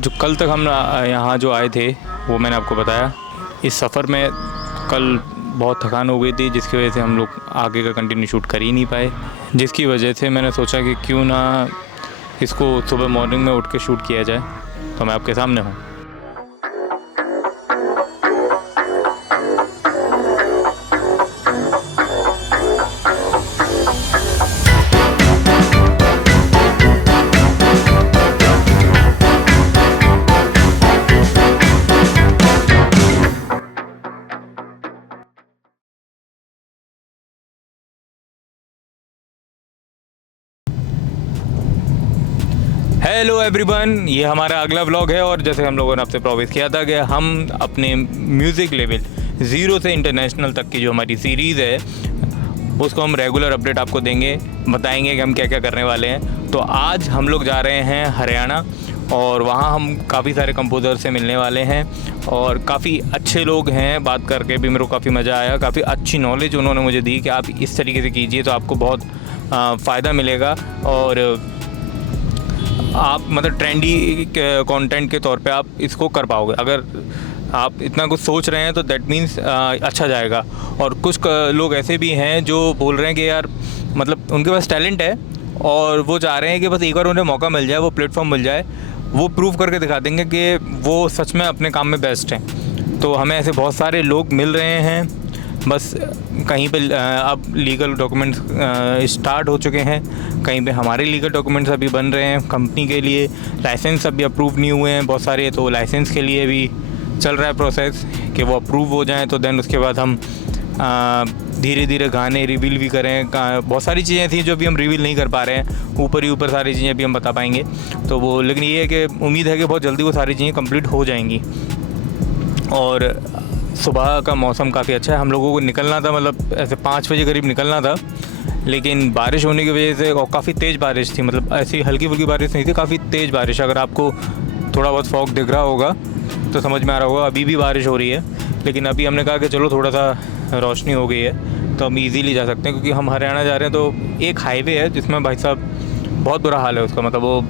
जो कल तक हम यहाँ जो आए थे वो मैंने आपको बताया। इस सफ़र में कल बहुत थकान हो गई थी, जिसकी वजह से हम लोग आगे का कंटिन्यू शूट कर ही नहीं पाए, जिसकी वजह से मैंने सोचा कि क्यों ना इसको सुबह मॉर्निंग में उठ के शूट किया जाए। तो मैं आपके सामने हूँ। हेलो एवरीवन, ये हमारा अगला व्लॉग है और जैसे हम लोगों ने आपसे प्रॉमिस किया था कि हम अपने म्यूज़िक लेवल ज़ीरो से इंटरनेशनल तक की जो हमारी सीरीज़ है उसको हम रेगुलर अपडेट आपको देंगे, बताएंगे कि हम क्या क्या करने वाले हैं। तो आज हम लोग जा रहे हैं हरियाणा और वहाँ हम काफ़ी सारे कंपोज़र से मिलने वाले हैं और काफ़ी अच्छे लोग हैं। बात करके भी मेरे को काफ़ी मज़ा आया, काफ़ी अच्छी नॉलेज उन्होंने मुझे दी कि आप इस तरीके से कीजिए तो आपको बहुत फ़ायदा मिलेगा और आप मतलब ट्रेंडी कंटेंट के तौर पे आप इसको कर पाओगे। अगर आप इतना कुछ सोच रहे हैं तो दैट मीन्स अच्छा जाएगा। और कुछ लोग ऐसे भी हैं जो बोल रहे हैं कि यार मतलब उनके पास टैलेंट है और वो चाह रहे हैं कि बस एक बार उन्हें मौका मिल जाए, वो प्लेटफॉर्म मिल जाए, वो प्रूव करके दिखा देंगे कि वो सच में अपने काम में बेस्ट हैं। तो हमें ऐसे बहुत सारे लोग मिल रहे हैं, बस कहीं पे अब लीगल डॉक्यूमेंट्स स्टार्ट हो चुके हैं, कहीं पे हमारे लीगल डॉक्यूमेंट्स अभी बन रहे हैं कंपनी के लिए। लाइसेंस अभी अप्रूव नहीं हुए हैं बहुत सारे, तो लाइसेंस के लिए भी चल रहा है प्रोसेस कि वो अप्रूव हो जाएं तो देन उसके बाद हम धीरे धीरे गाने रिवील भी करें। बहुत सारी चीज़ें थी जो भी हम रिवील नहीं कर पा रहे हैं, ऊपर ही ऊपर सारी चीज़ें भी हम बता पाएंगे। तो वो लेकिन ये है कि उम्मीद है कि बहुत जल्दी वो सारी चीज़ें कंप्लीट हो जाएंगी। और सुबह का मौसम काफ़ी अच्छा है। हम लोगों को निकलना था, मतलब ऐसे 5 बजे करीब निकलना था, लेकिन बारिश होने की वजह से और काफ़ी तेज़ बारिश थी, मतलब ऐसी हल्की फुल्की बारिश नहीं थी, काफ़ी तेज़ बारिश। अगर आपको थोड़ा बहुत फॉग दिख रहा होगा तो समझ में आ रहा होगा अभी भी बारिश हो रही है। लेकिन अभी हमने कहा कि चलो थोड़ा सा रोशनी हो गई है तो हम ईज़िली जा सकते हैं, क्योंकि हम हरियाणा जा रहे हैं। तो एक हाईवे है जिसमें भाई साहब बहुत बुरा हाल है उसका, मतलब वो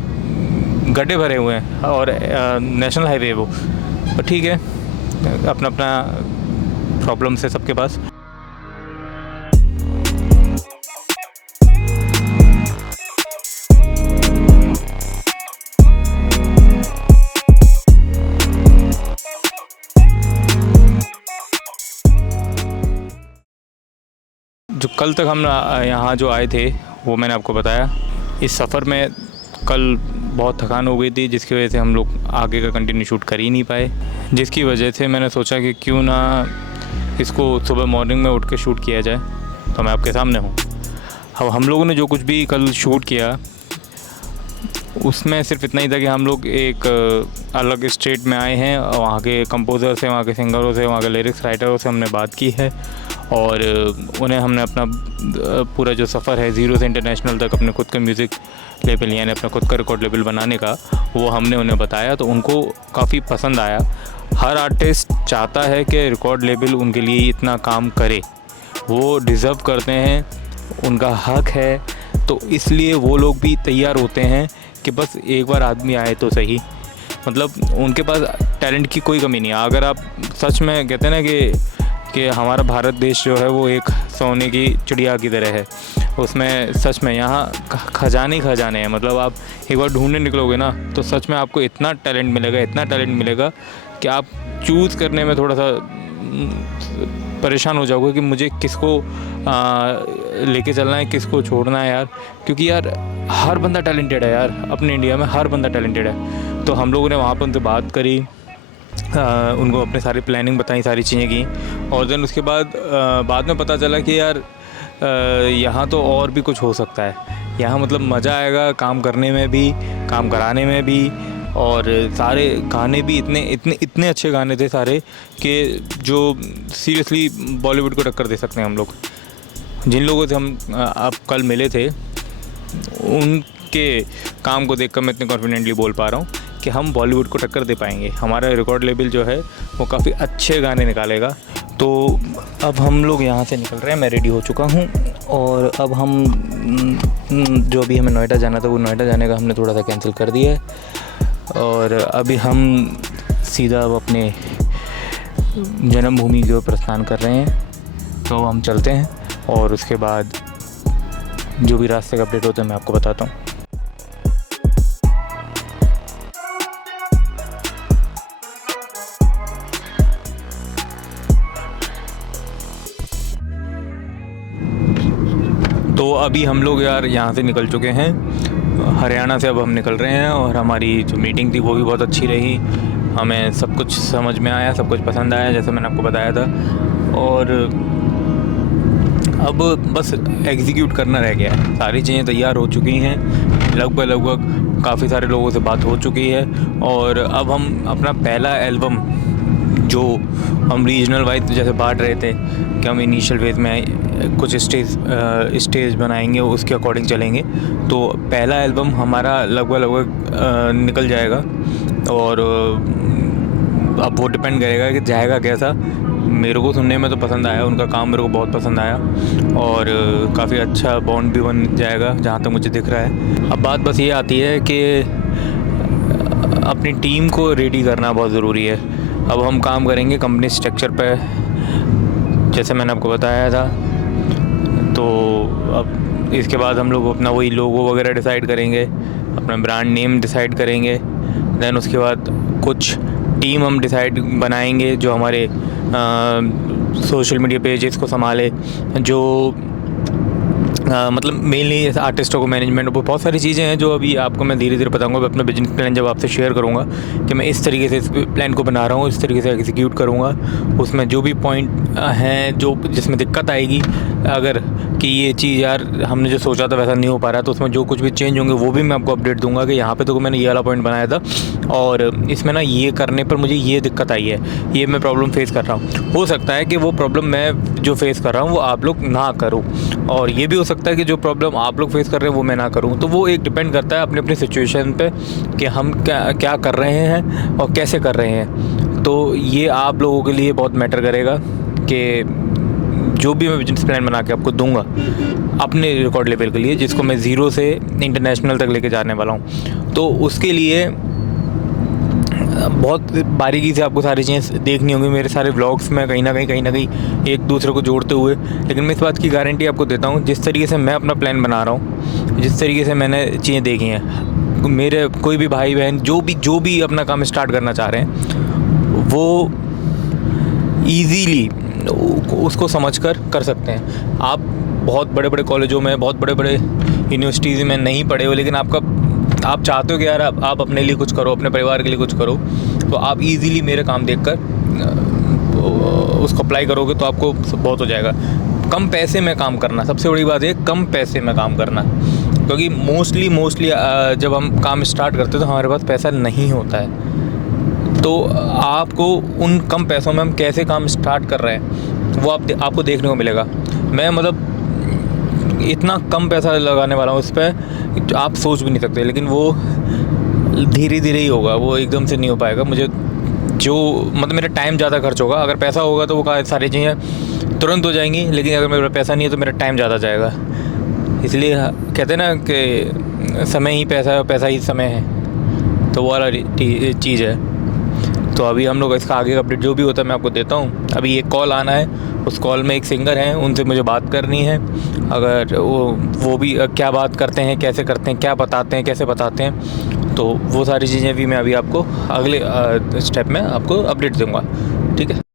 गड्ढे भरे हुए हैं और नेशनल हाईवे है वो। तो ठीक है, अपना अपना प्रॉब्लम्स है सबके पास। जो कल तक हम यहाँ जो आए थे वो मैंने आपको बताया। इस सफ़र में कल बहुत थकान हो गई थी, जिसकी वजह से हम लोग आगे का कंटिन्यू शूट कर ही नहीं पाए, जिसकी वजह से मैंने सोचा कि क्यों ना इसको सुबह मॉर्निंग में उठ के शूट किया जाए। तो मैं आपके सामने हूँ। अब हम लोगों ने जो कुछ भी कल शूट किया उसमें सिर्फ इतना ही था कि हम लोग एक अलग स्टेट में आए हैं, वहाँ के कंपोज़र से, वहाँ के सिंगरों से, वहाँ के लिरिक्स राइटरों से हमने बात की है और उन्हें हमने अपना पूरा जो सफ़र है ज़ीरो से इंटरनेशनल तक अपने खुद का म्यूज़िक लेबल यानी अपना खुद का रिकॉर्ड लेबल बनाने का, वो हमने उन्हें बताया। तो उनको काफ़ी पसंद आया। हर आर्टिस्ट चाहता है कि रिकॉर्ड लेबल उनके लिए इतना काम करे, वो डिज़र्व करते हैं, उनका हक है। तो इसलिए वो लोग भी तैयार होते हैं कि बस एक बार आदमी आए तो सही। मतलब उनके पास टैलेंट की कोई कमी नहीं है। अगर आप सच में कहते हैं ना कि हमारा भारत देश जो है वो एक सोने की चिड़िया की तरह है, उसमें सच में यहाँ खजाने ही खजाने हैं। मतलब आप एक बार ढूंढने निकलोगे ना तो सच में आपको इतना टैलेंट मिलेगा कि आप चूज़ करने में थोड़ा सा परेशान हो जाओगे कि मुझे किसको लेके चलना है, किसको छोड़ना है यार। क्योंकि यार हर बंदा टैलेंटेड है यार, अपने इंडिया में हर बंदा टैलेंटेड है। तो हम लोगों ने वहाँ पर उनसे बात करी, उनको अपने सारी प्लानिंग बताई, सारी चीज़ें की और देन उसके बाद में पता चला कि यार यहाँ तो और भी कुछ हो सकता है। यहाँ मतलब मज़ा आएगा काम करने में भी, काम कराने में भी। और सारे गाने भी इतने अच्छे गाने थे सारे कि जो सीरियसली बॉलीवुड को टक्कर दे सकते हैं हम लोग। जिन लोगों से हम अब कल मिले थे उनके काम को देखकर मैं इतने कॉन्फिडेंटली बोल पा रहा हूँ कि हम बॉलीवुड को टक्कर दे पाएंगे। हमारा रिकॉर्ड लेबल जो है वो काफ़ी अच्छे गाने निकालेगा। तो अब हम लोग यहाँ से निकल रहे हैं, मैं रेडी हो चुका हूँ और अब हम जो भी हमें नोएडा जाना था वो नोएडा जाने का हमने थोड़ा सा कैंसिल कर दिया है। और अभी हम सीधा अब अपने जन्मभूमि की ओर प्रस्थान कर रहे हैं। तो हम चलते हैं और उसके बाद जो भी रास्ते का अपडेट होता है मैं आपको बताता हूँ। तो अभी हम लोग यार यहाँ से निकल चुके हैं, हरियाणा से अब हम निकल रहे हैं। और हमारी जो मीटिंग थी वो भी बहुत अच्छी रही, हमें सब कुछ समझ में आया, सब कुछ पसंद आया जैसे मैंने आपको बताया था। और अब बस एग्जीक्यूट करना रह गया है। सारी चीज़ें तैयार हो चुकी हैं, लगभग काफ़ी सारे लोगों से बात हो चुकी है। और अब हम अपना पहला एल्बम जो हम रीजनल वाइज जैसे बांट रहे थे कि हम इनिशियल फेज में कुछ स्टेज बनाएंगे, उसके अकॉर्डिंग चलेंगे। तो पहला एल्बम हमारा लगभग निकल जाएगा। और अब वो डिपेंड करेगा कि जाएगा कैसा। मेरे को सुनने में तो पसंद आया, उनका काम मेरे को बहुत पसंद आया और काफ़ी अच्छा बॉन्ड भी बन जाएगा जहाँ तक मुझे दिख रहा है। अब बात बस ये आती है कि अपनी टीम को रेडी करना बहुत ज़रूरी है। अब हम काम करेंगे कंपनी स्ट्रक्चर पे जैसे मैंने आपको बताया था। तो अब इसके बाद हम लोग अपना वही लोगो वगैरह डिसाइड करेंगे, अपना ब्रांड नेम डिसाइड करेंगे। देन उसके बाद कुछ टीम हम डिसाइड बनाएंगे जो हमारे सोशल मीडिया पेजेस को संभाले, जो मतलब मेनली आर्टिस्टों को मैनेजमेंट, बहुत सारी चीज़ें हैं जो अभी आपको मैं धीरे धीरे बताऊंगा। अपना बिजनेस प्लान जब आपसे शेयर करूंगा कि मैं इस तरीके से इस प्लान को बना रहा हूँ, इस तरीके से एग्जीक्यूट करूंगा। उसमें जो भी पॉइंट हैं जो जिसमें दिक्कत आएगी, अगर कि ये चीज़ यार हमने जो सोचा था वैसा नहीं हो पा रहा, तो उसमें जो कुछ भी चेंज होंगे वो भी मैं आपको अपडेट दूंगा कि यहाँ पे तो मैंने ये वाला पॉइंट बनाया था और इसमें ना ये करने पर मुझे ये दिक्कत आई है, ये मैं प्रॉब्लम फेस कर रहा हूँ। हो सकता है कि वो प्रॉब्लम मैं जो फेस कर रहा हूँ वो आप लोग ना करो, और ये भी हो सकता है कि जो प्रॉब्लम आप लोग फेस कर रहे हैं वो मैं ना करूँ। तो वो एक डिपेंड करता है अपनी अपनी सिचुएशन पे कि हम क्या कर रहे हैं और कैसे कर रहे हैं। तो ये आप लोगों के लिए बहुत मैटर करेगा कि जो भी मैं बिजनेस प्लान बना के आपको दूंगा अपने रिकॉर्ड लेवल के लिए, जिसको मैं ज़ीरो से इंटरनेशनल तक लेके जाने वाला हूँ, तो उसके लिए बहुत बारीकी से आपको सारी चीज़ें देखनी होंगी। मेरे सारे व्लॉग्स में कहीं ना कहीं एक दूसरे को जोड़ते हुए, लेकिन मैं इस बात की गारंटी आपको देता हूँ, जिस तरीके से मैं अपना प्लान बना रहा हूँ, जिस तरीके से मैंने चीज़ें देखी हैं, मेरे कोई भी भाई बहन जो भी अपना काम स्टार्ट करना चाह रहे हैं वो ईज़ीली उसको समझकर कर सकते हैं। आप बहुत बड़े बड़े कॉलेजों में, बहुत बड़े बड़े यूनिवर्सिटीज़ में नहीं पढ़े हो, लेकिन आप चाहते हो कि यार आप अपने लिए कुछ करो, अपने परिवार के लिए कुछ करो, तो आप इजीली मेरे काम देखकर उसको अप्लाई करोगे तो आपको बहुत हो जाएगा। कम पैसे में काम करना, सबसे बड़ी बात है कम पैसे में काम करना, क्योंकि मोस्टली जब हम काम स्टार्ट करते हैं तो हमारे पास पैसा नहीं होता है। तो आपको उन कम पैसों में हम कैसे काम स्टार्ट कर रहे हैं वो आपको देखने को मिलेगा। मैं मतलब इतना कम पैसा लगाने वाला हूँ इस पर, आप सोच भी नहीं सकते, लेकिन वो धीरे धीरे ही होगा, वो एकदम से नहीं हो पाएगा। मुझे जो मतलब मेरा टाइम ज़्यादा खर्च होगा। अगर पैसा होगा तो वो सारी चीज़ें तुरंत हो जाएंगी, लेकिन अगर मेरा पैसा नहीं है तो मेरा टाइम ज़्यादा जाएगा। इसलिए कहते हैं ना कि समय ही पैसा है, पैसा ही समय है, तो वो वाला चीज़ है। तो अभी हम लोग इसका आगे का अपडेट जो भी होता है मैं आपको देता हूँ। अभी एक कॉल आना है, उस कॉल में एक सिंगर हैं, उनसे मुझे बात करनी है। अगर वो भी क्या बात करते हैं, कैसे करते हैं, क्या बताते हैं, कैसे बताते हैं, तो वो सारी चीज़ें भी मैं अभी आपको अगले स्टेप में आपको अपडेट दूँगा। ठीक है।